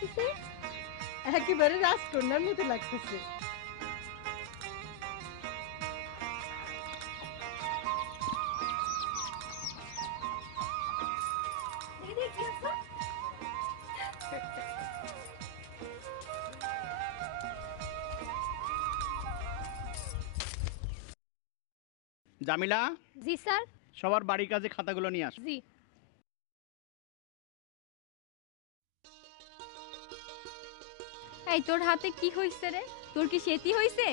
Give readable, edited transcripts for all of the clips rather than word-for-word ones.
লাগতেছে? একেবারে রাজকন্যার মতো লাগতেছে। জামিলা, জি স্যার। সবার বাড়ির কাজে খাতাগুলো নিয়ে আস। জি। এই তোর হাতে কি হইছে রে? তোর কি সেতি হইছে?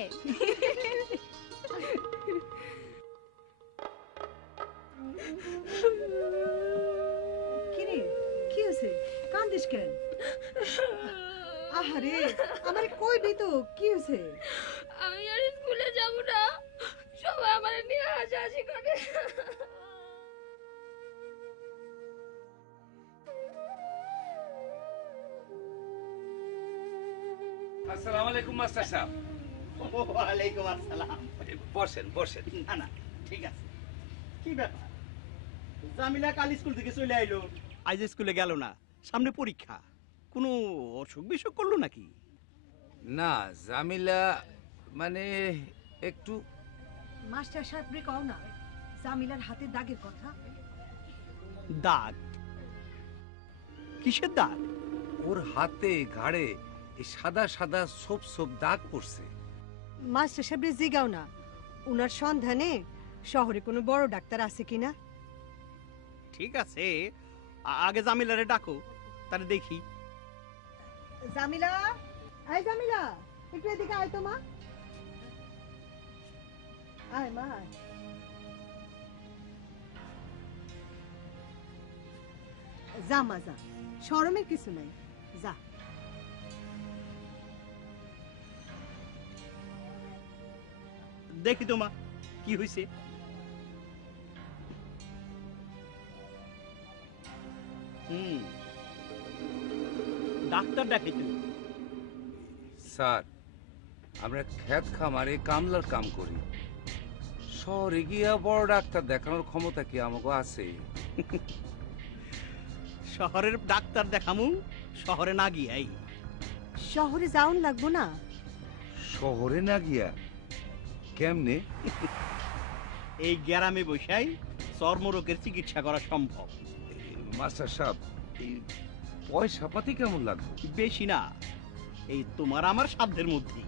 কিরে, কি হয়েছে? কান্দিস কেন? আহারে, আমারে কইবি তো কি হয়েছে? আমি আর স্কুলে যাব না, সবাই আমার নিয়ে হাসাহাসি করে। আসসালামু আলাইকুম মাস্টার সাহেব। ওয়ালাইকুম আসসালাম। বসেন বসেন। না না, ঠিক আছে। কি ব্যাপার, জামিলা কাল স্কুল থেকে চলে আইলো, আজ স্কুলে গেল না, সামনে পরীক্ষা, কোনো অসুখ বিসুখ করলো নাকি? না জামিলা মানে একটু মাস্টার সাহেবরে কও না জামিলার হাতে দাগের কথা। দাগ? কিসের দাগ? ওর হাতে ঘাড়ে এই সাদা সাদা ছোপ ছোপ দাগ পড়ছে। মাস্টার সাহেবরে জিগাও না, উনার সন্ধানে শহরে কোনো বড় ডাক্তার আছে কিনা। ঠিক আছে, আগে জামিলারে ডাকো, তাহলে দেখি। জামিলা, আয় জামিলা, একটু এদিকে আয় তো মা। আয় মা আয়। যা মা যা, শরমের কিছু নাই, যা। দেখি তোমা কি হয়েছে। ডাক্তার দেখাইতে। স্যার, আমরা ক্ষেত খামারে কামলার কাম করি, শহরে গিয়া বড় ডাক্তার দেখানোর ক্ষমতা কি আমাকে আছে? শহরের ডাক্তার দেখামু শহরে না গিয়াই? শহরে যাওন লাগবো না? শহরে না গিয়া কেমনে? এই গ্রামে বসাই চর্মরোগের চিকিৎসা করা সম্ভব। মাস্টার সাহেব, এই পয়সা পাতি কেমন লাগবে? বেশি না, এই তোমার আমার সাধ্যের মধ্যে।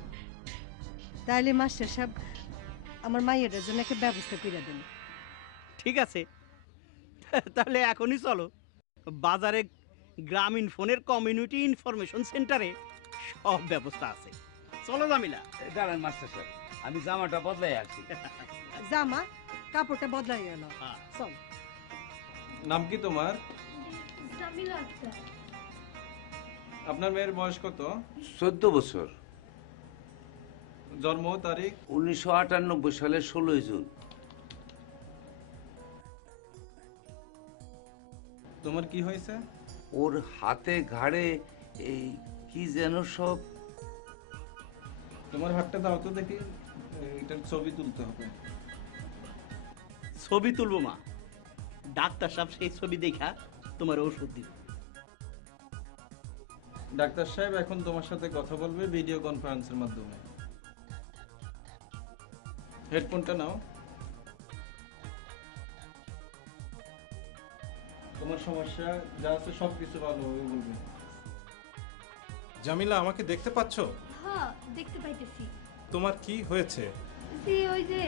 তাইলে মাস্টার সাহেব আমার মাইয়ের জন্য একটা ব্যবস্থা করে দেন। ঠিক আছে, তাহলে এখনই চলো, বাজারে গ্রামীণ ফোনের কমিউনিটি ইনফরমেশন সেন্টারে সব ব্যবস্থা আছে। চলো জামিলা। দাঁড়ান মাস্টার সাহেব, আমি জামাটা বদলাই আছি। জামা কাপড়টা বদলাই গেল, চল। নাম কি তোমার? জামিলা আক্তার। আপনার মেয়ের বয়স কত? 14 বছর। জন্ম তারিখ? 1998 সালের 16 জুন। তোমার কি হয়েছে? ওর হাতে ঘাড়ে এই কি যেন সব। তোমার হাতটা দাও তো দেখি, এটার ছবি তুলতে হবে। ছবি তুলবো মা, ডাক্তার সাহেব সেই ছবি দেখা তোমার ওষুধ দিবে। ডাক্তার সাহেব এখন তোমার সাথে কথা বলবে ভিডিও কনফারেন্সের মাধ্যমে। হেডফোনটা নাও। তোমার সমস্যা যা আছে সবকিছু ভালোভাবে বলবে। জামিলা, আমাকে দেখতে পাচ্ছো? হ্যাঁ, দেখতে পাইতেছি। তোমার কি হয়েছে? জি, ওই যে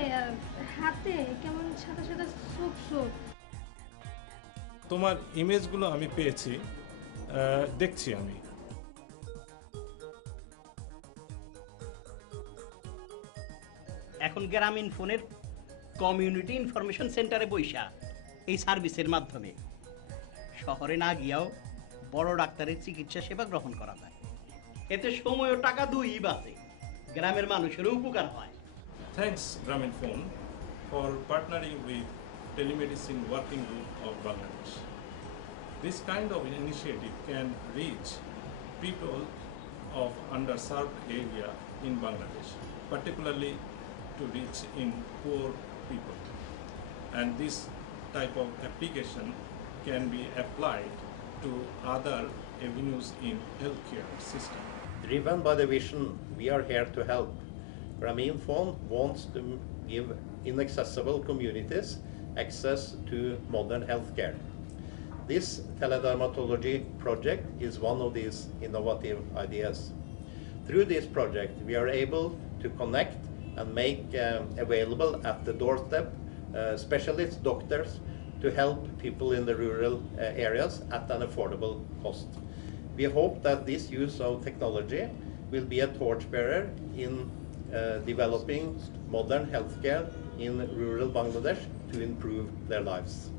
হাতে কেমন সাদা সাদা ছোপ ছোপ। তোমার ইমেজগুলো আমি পেয়েছি, দেখছি আমি। এখন গ্রামীণ ফোনের কমিউনিটি ইনফরমেশন সেন্টারে বৈশা এই সার্ভিসের মাধ্যমে শহরে না গিয়াও বড় ডাক্তারের চিকিৎসা সেবা গ্রহণ করা যায়। এতে সময় ও টাকা দুই বাঁচে, গ্রামের মানুষেরও উপকার হয়। Thanks, Grameenphone, for partnering with Telemedicine Working Group of Bangladesh. This kind of initiative can reach people of underserved area in Bangladesh, particularly to reach in poor people. And this type of application can be applied to other avenues in healthcare system. Driven by the vision, we are here to help. Grameen Phone wants to give inaccessible communities access to modern healthcare. This teledermatology project is one of these innovative ideas. Through this project, we are able to connect and make available at the doorstep specialist doctors to help people in the rural areas at an affordable cost. We hope that this use of technology will be a torchbearer in developing modern healthcare in rural Bangladesh to improve their lives.